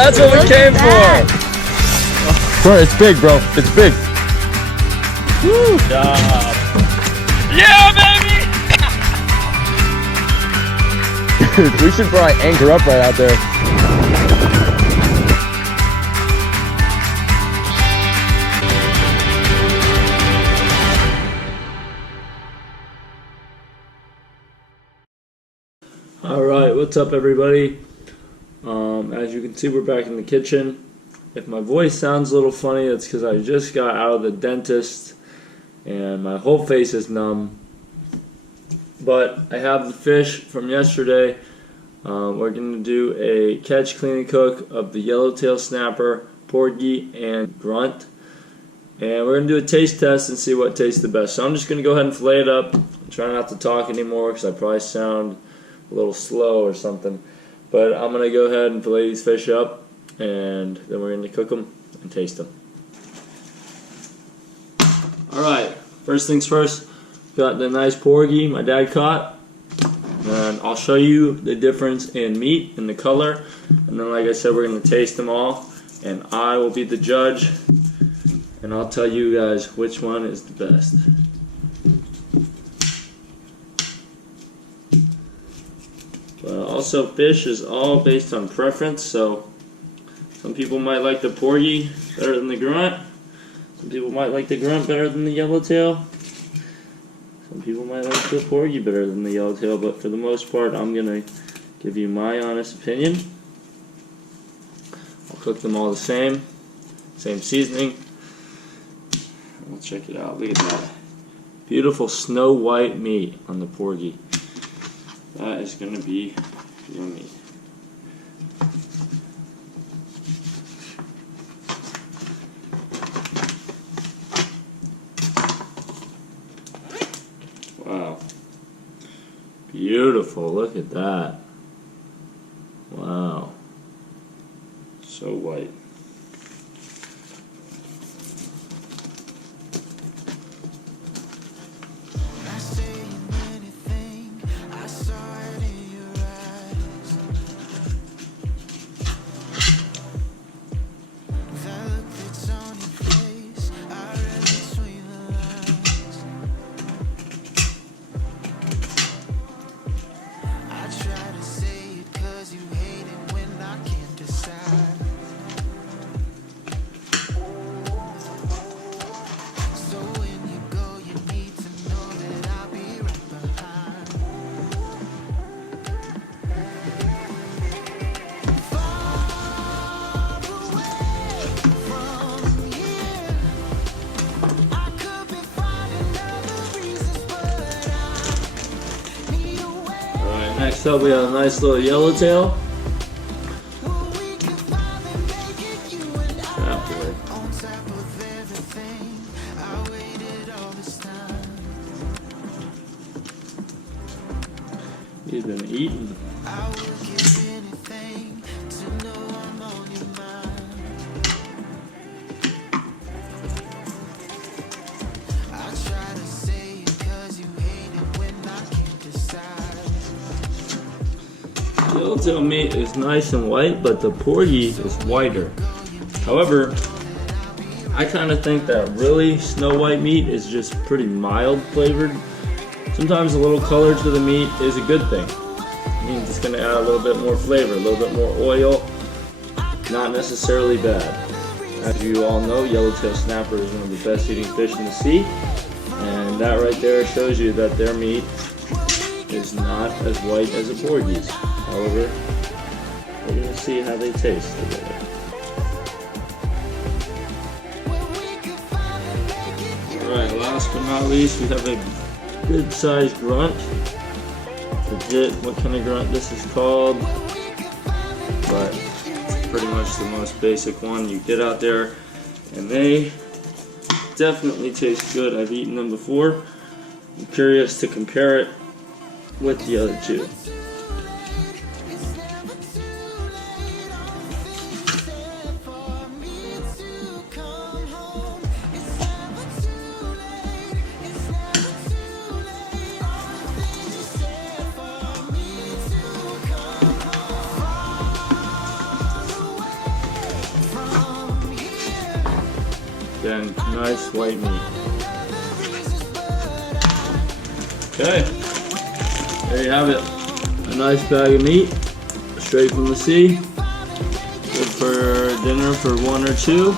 That's what we came for. Bro, it's big, bro. It's big. Woo. Job. Yeah, baby. Dude, we should probably anchor up right out there. Alright, what's up everybody? As you can see, we're back in the kitchen. If my voice sounds a little funny, that's because I just got out of the dentist and my whole face is numb. But I have the fish from yesterday. We're going to do a catch, clean, and cook of the yellowtail snapper, porgy, and grunt. And we're going to do a taste test and see what tastes the best. So I'm just going to go ahead and fillet it up. Try not to talk anymore because I probably sound a little slow or something. But I'm going to go ahead and fillet these fish up, and then we're going to cook them and taste them. Alright, first things first, got the nice porgy my dad caught. And I'll show you the difference in meat and the color. And then like I said, we're going to taste them all. And I will be the judge. And I'll tell you guys which one is the best. Also, fish is all based on preference, so some people might like the porgy better than the grunt. Some people might like the grunt better than the yellowtail. Some people might like the porgy better than the yellowtail, but for the most part, I'm going to give you my honest opinion. I'll cook them all the same seasoning. We'll check it out. Look at that. Beautiful snow white meat on the porgy. That is going to be yummy. Wow. Beautiful. Look at that. Wow. So white. Next up, we have a nice little yellowtail. He's been eating. Yellowtail meat is nice and white, but the porgy is whiter. However, I kind of think that really snow white meat is just pretty mild flavored. Sometimes a little color to the meat is a good thing. It means it's going to add a little bit more flavor, a little bit more oil. Not necessarily bad. As you all know, yellowtail snapper is one of the best eating fish in the sea. And that right there shows you that their meat is not as white as a porgy's. However, we're going to see how they taste together. Alright, last but not least, we have a good sized grunt. Forget what kind of grunt this is called, but it's pretty much the most basic one you get out there, and they definitely taste good. I've eaten them before. I'm curious to compare it with the other two. Then nice white meat. Okay, there you have it. A nice bag of meat, straight from the sea. Good for dinner for one or two.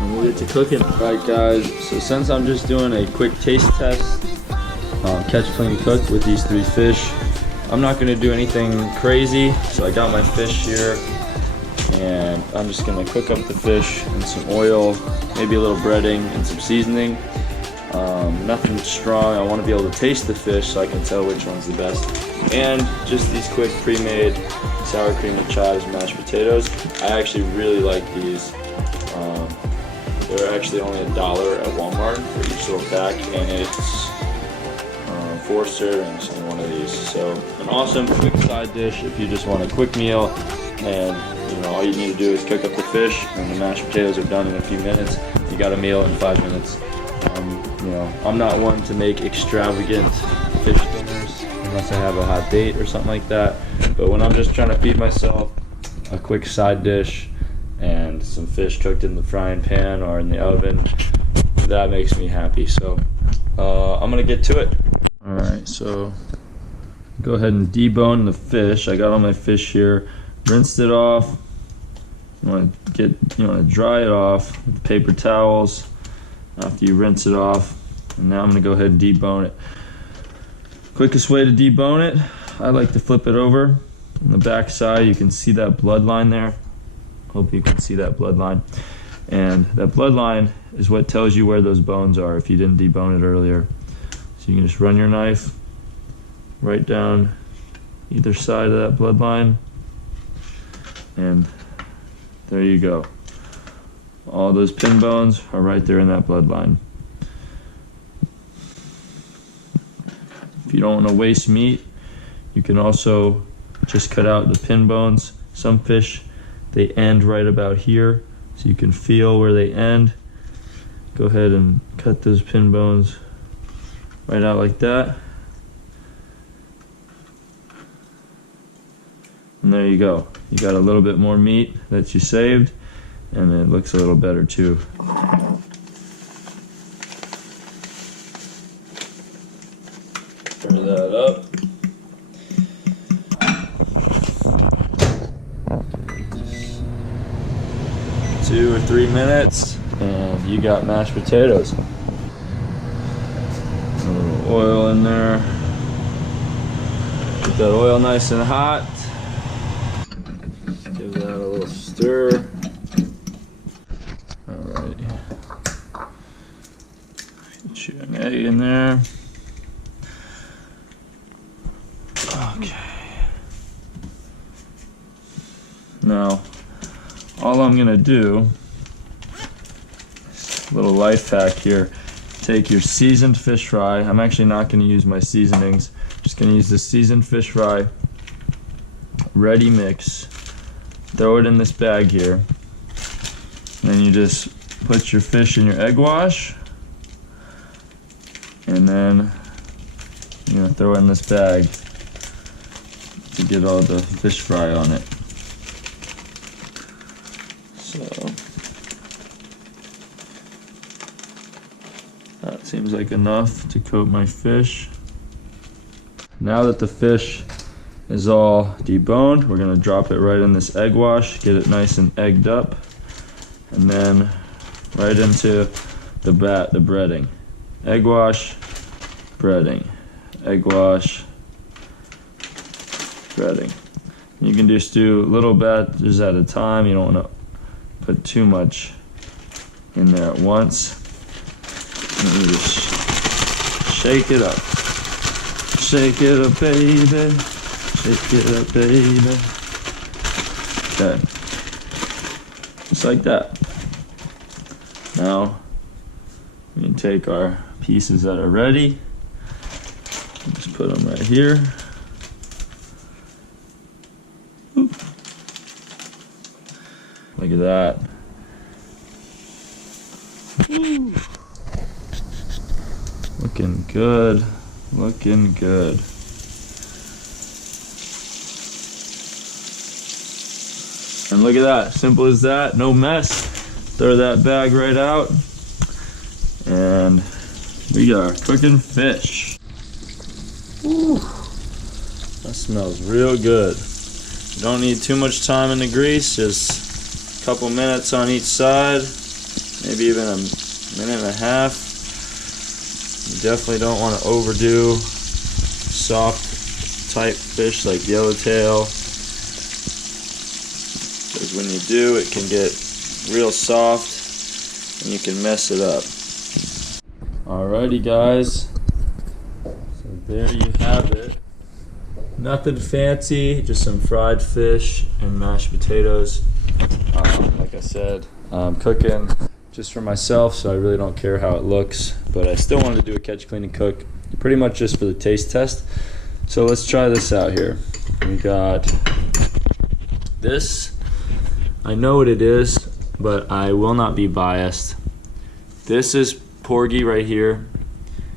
And we'll get to cooking. Alright guys, so since I'm just doing a quick taste test, catch, clean, cook with these 3 fish, I'm not going to do anything crazy. So I got my fish here, and I'm just going to cook up the fish in some oil, maybe a little breading and some seasoning. Nothing strong. I want to be able to taste the fish so I can tell which one's the best. And just these quick pre-made sour cream and chives mashed potatoes. I actually really like these. They're actually only $1 at Walmart for each little pack, and it's 4 servings in one of these. So an awesome quick side dish if you just want a quick meal, and all you need to do is cook up the fish, and the mashed potatoes are done in a few minutes. You got a meal in 5 minutes. I'm not one to make extravagant fish dinners unless I have a hot date or something like that. But when I'm just trying to feed myself a quick side dish and some fish cooked in the frying pan or in the oven, that makes me happy. So I'm gonna get to it. All right, so go ahead and debone the fish. I got all my fish here, rinsed it off. You want to dry it off with paper towels after you rinse it off. And now I'm gonna go ahead and debone it. Quickest way to debone it, I like to flip it over. On the back side, you can see that bloodline there. Hope you can see that bloodline. And that bloodline is what tells you where those bones are if you didn't debone it earlier. So you can just run your knife right down either side of that bloodline, and there you go. All those pin bones are right there in that bloodline. If you don't want to waste meat, you can also just cut out the pin bones. Some fish, they end right about here, so you can feel where they end. Go ahead and cut those pin bones right out like that. And there you go. You got a little bit more meat that you saved, and it looks a little better too. Turn that up. Two or 3 minutes, and you got mashed potatoes. A little oil in there. Get that oil nice and hot. Give that a little stir. Alright. Get you an egg in there. Okay. Now, all I'm gonna do, little life hack here, take your seasoned fish fry. I'm actually not gonna use my seasonings. Just gonna use the seasoned fish fry, ready mix. Throw it in this bag here. And then you just put your fish in your egg wash, and then you're gonna throw it in this bag to get all the fish fry on it. So that seems like enough to coat my fish. Now that the fish is all deboned, we're gonna drop it right in this egg wash, get it nice and egged up, and then right into the breading. Egg wash, breading. Egg wash, breading. You can just do little batches at a time. You don't want to put too much in there at once. And you just shake it up. Shake it up, baby. Shake it up, baby. Okay. Just like that. Now, we can take our pieces that are ready. Just put them right here. Oop. Look at that. Woo. Looking good. Looking good. And look at that. Simple as that. No mess. throw that bag right out, and we are cooking fish. Woo. That smells real good. You don't need too much time in the grease, just a couple minutes on each side, maybe even a minute and a half. You definitely don't want to overdo soft type fish like yellowtail, because when you do, it can get real soft and you can mess it up. Alrighty guys, so there you have it. Nothing fancy, just some fried fish and mashed potatoes. Like I said, I'm cooking just for myself, so I really don't care how it looks, but I still wanted to do a catch, clean, and cook, pretty much just for the taste test. So let's try this out here. We got this. I know what it is, but I will not be biased. This is Porgy right here,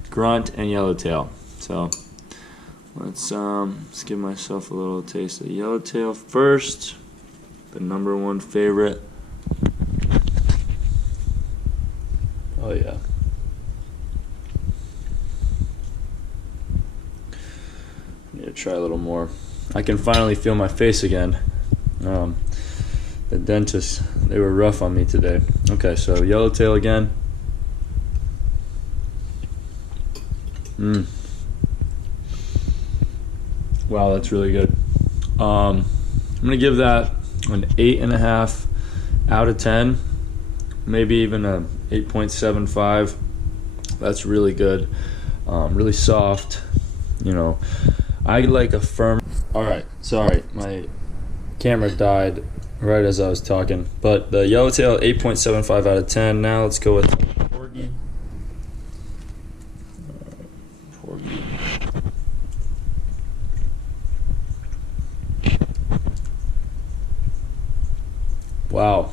Grunt, and Yellowtail. So let's give myself a little taste of yellowtail first, the #1 favorite. Oh yeah. Need to try a little more. I can finally feel my face again. The dentist, they were rough on me today. Okay, so yellowtail again. Wow, that's really good. I'm gonna give that an 8.5 out of 10, maybe even a 8.75. That's really good. Really soft. You know, I like a firm. All right, sorry, my camera died right as I was talking. But the yellowtail, 8.75 out of 10. Now let's go with Porgy. Porgy. Wow,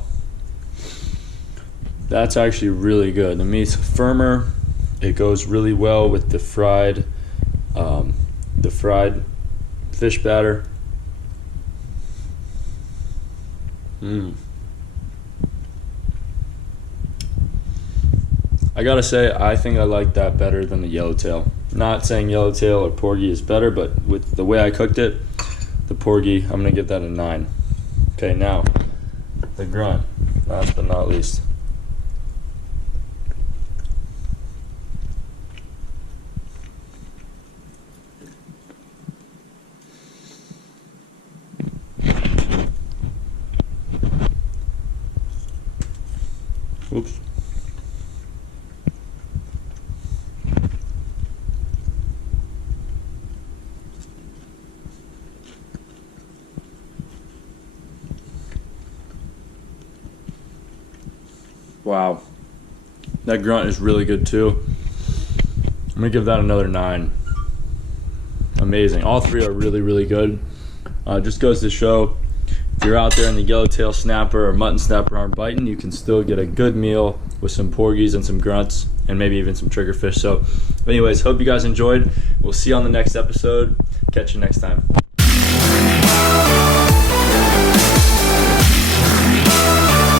that's actually really good. The meat's firmer. It goes really well with the fried fish batter. I gotta say, I think I like that better than the yellowtail. Not saying yellowtail or Porgy is better, but with the way I cooked it, the Porgy, I'm gonna give that a 9. Okay, now the Grunt, last but not least. Oops. Wow, that Grunt is really good too. I'm gonna give that another 9. Amazing. All three are really, really good. Just goes to show, if you're out there and the yellowtail snapper or mutton snapper aren't biting, you can still get a good meal with some Porgies and some Grunts and maybe even some triggerfish. So anyways, hope you guys enjoyed. We'll see you on the next episode. Catch you next time.